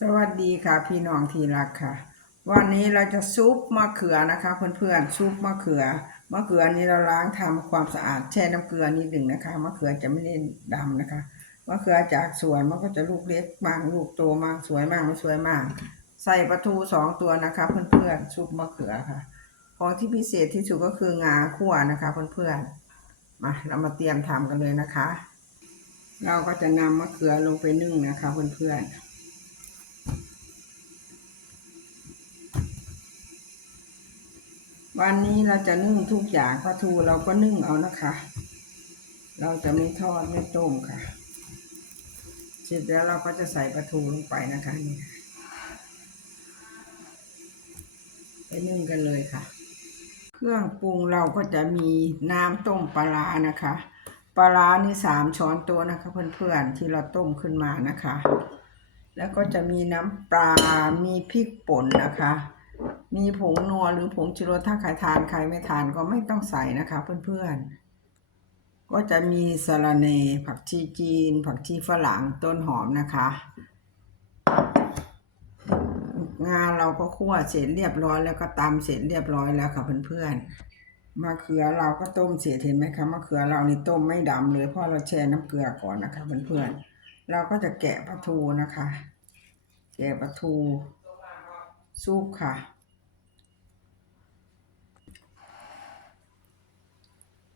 สวัสดีค่ะพี่น้องที่รักค่ะ วันนี้เราจะซุปมะเขือนะคะ เพื่อนๆซุปมะเขือมะเขือนี้เราล้างทำความสะอาดแช่น้ำเกลือนิดหนึ่งนะคะมะเขือจะไม่ได้ดำนะคะมะเขือจากสวนมันก็จะลูกเล็กบางลูกโตมากสวยมากไม่สวยมาก ใส่ปลาทูสองตัวนะคะ เพื่อนๆซุปมะเขือค่ะของที่พิเศษที่สุดก็คืองาคั่วนะคะ เพื่อนๆมาเรามาเตรียมทำกันเลยนะคะ เราก็จะนำมะเขือลงไปนึ่งนะคะ เพื่อนๆ วันนี้เราจะนึ่งทุกอย่างปลาทูเราก็นึ่งเอานะคะ เราจะไม่ทอดไม่ต้มค่ะ เสร็จแล้วเราก็จะใส่ปลาทูลงไปนะคะนี่ไปนึ่งกันเลยค่ะ เครื่องปรุงเราก็จะมีน้ำต้มปลานะคะปลาร้านี่สามช้อนโต๊ะนะคะ เพื่อนๆที่เราต้มขึ้นมานะคะ แล้วก็จะมีน้ำปลา มีพริกป่นนะคะ มีผงนัวหรือผงชูรสถ้าใครทานใครไม่ทานก็ไม่ต้องใส่นะคะเพื่อนๆ ก็จะมีสะระเนผักชีจีน ผักชีฝรั่งต้นหอมนะคะ งานเราก็คั่วเสร็จเรียบร้อยแล้วก็ตำเสร็จเรียบร้อยแล้วค่ะเพื่อนๆมะเขือเราก็ต้มเสร็จเห็นไหมคะมะเขือเรานี่ต้มไม่ดำเลยเพราะเราแช่น้ำเกลือก่อนนะคะเพื่อนๆเราก็จะแกะปลาทูนะคะ แกะปลาทู ซุปค่ะ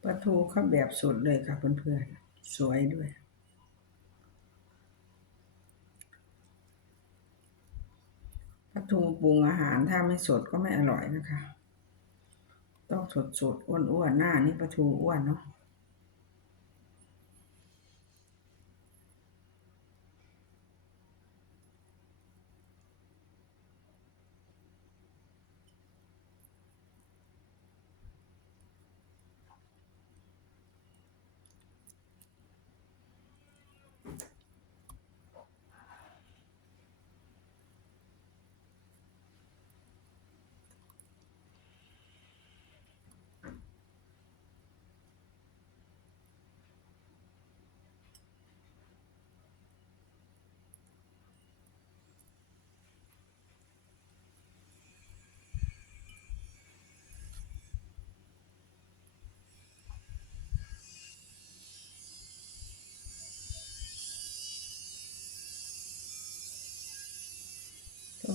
ปลาทูเขาแบบสดเลยค่ะเพื่อนๆ สวยด้วย ปลาทูปรุงอาหารถ้าไม่สดก็ไม่อร่อยนะคะ ต้องสดสดๆอ้วนๆ หน้านี่ปลาทูอ้วนเนาะ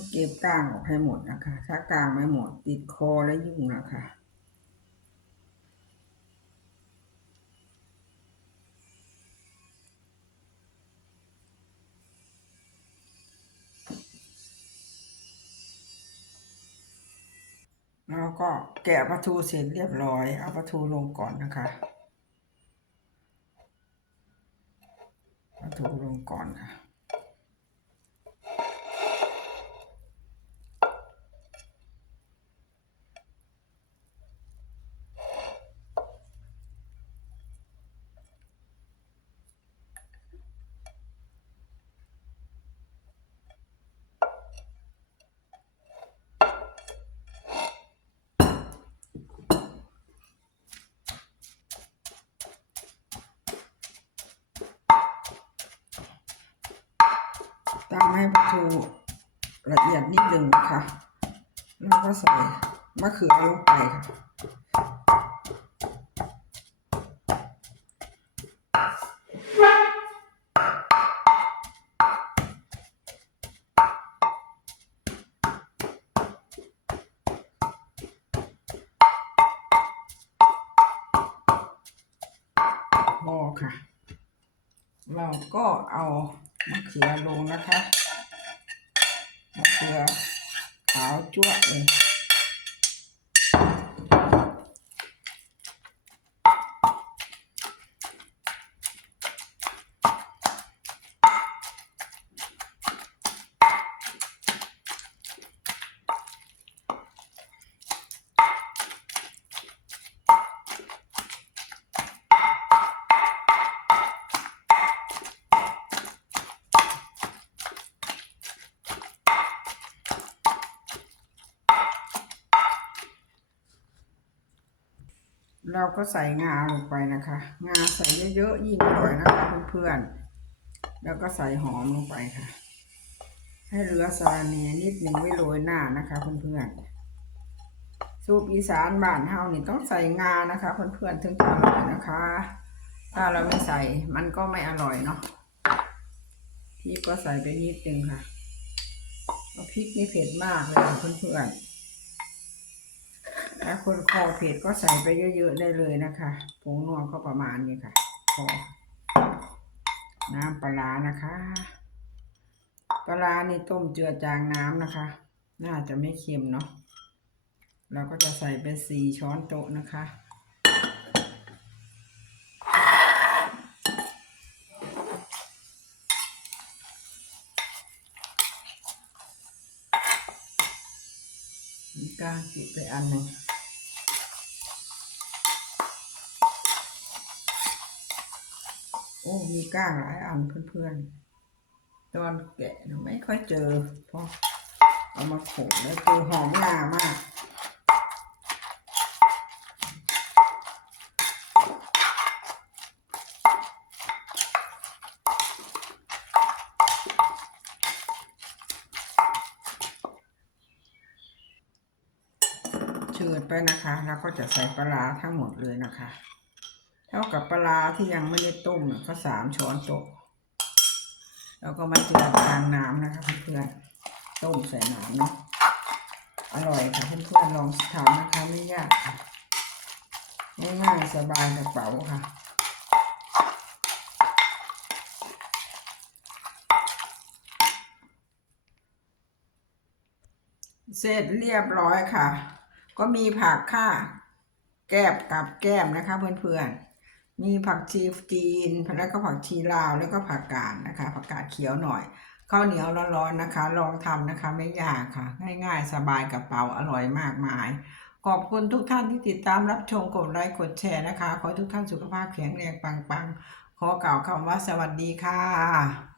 เก็บก้างออกให้หมดนะคะ ถ้าก้างไม่หมด ติดคอและยุ่งนะคะแล้วก็แกะปลาทูเสร็จเรียบร้อย เอาปลาทูลงก่อนนะคะปลาทูลงก่อนค่ะ ตามให้ปลาทูละเอียดนิดหนึ่งนะคะแล้วก็ใส่มะเขือลงไปค่ะพอค่ะ เราก็เอา มะเขือลงนะคะมะเขือขาวจั่วเลย เราก็ใส่งาลงไปนะคะ งาใส่เยอะๆยิ่งอร่อยนะคะเพื่อนๆ แล้วก็ใส่หอมลงไปค่ะ ให้เหลือสาเนนิดหนึ่งไว้โรยหน้านะคะเพื่อนๆซุปอีสานบ้านเฮานี่ต้องใส่งานะคะเพื่อนๆถึงจะอร่อยนะคะ ถ้าเราไม่ใส่มันก็ไม่อร่อยเนาะพริกก็ใส่ไปนิดนึงค่ะพริกนี่เผ็ดมากเลยเพื่อนๆ ถ้าคนคอเผ็ดก็ใส่ไปเยอะๆได้เลยนะคะผงนัวก็ประมาณนี้ค่ะพอน้ำปลานะคะ ปลานี่ต้มเจือจางน้ำนะคะ น่าจะไม่เค็มเนาะเราก็จะใส่ไปสี่ช้อนโต๊ะนะคะมีก้างติไปอันหนึ่ง โอ้ มีก้างหลายอันเพื่อนๆ ตอนแกะไม่ค่อยเจอเพราะเอามาโขลกแล้วเจอหอมงามากเชือดไปนะคะ แล้วก็จะใส่ปลาทั้งหมดเลยนะคะ เท่ากับปลาที่ยังไม่ได้ต้มก็สามช้อนโต๊ะแล้วก็มาเจือจางน้ำนะคะเพื่อนๆต้มใส่น้ำเนาะอร่อยค่ะเพื่อนๆลองทำนะคะไม่ยากค่ะง่ายๆสบายกระเป๋าค่ะเสร็จเรียบร้อยค่ะ ก็มีผักค่ะ แก้มกับแก้มนะคะเพื่อนๆ มีผักชีจีนแล้วก็ผักชีลาวแล้วก็ผักกาดนะคะ ผักกาดเขียวหน่อยข้าวเหนียวร้อนๆนะคะ ลองทำนะคะไม่ยากค่ะ ง่ายๆ สบายกระเป๋าอร่อยมากมาย ขอบคุณทุกท่านที่ติดตามรับชมกดไลค์กดแชร์นะคะ ขอทุกท่านสุขภาพแข็งแรงปังๆ ขอกล่าวคำว่าสวัสดีค่ะ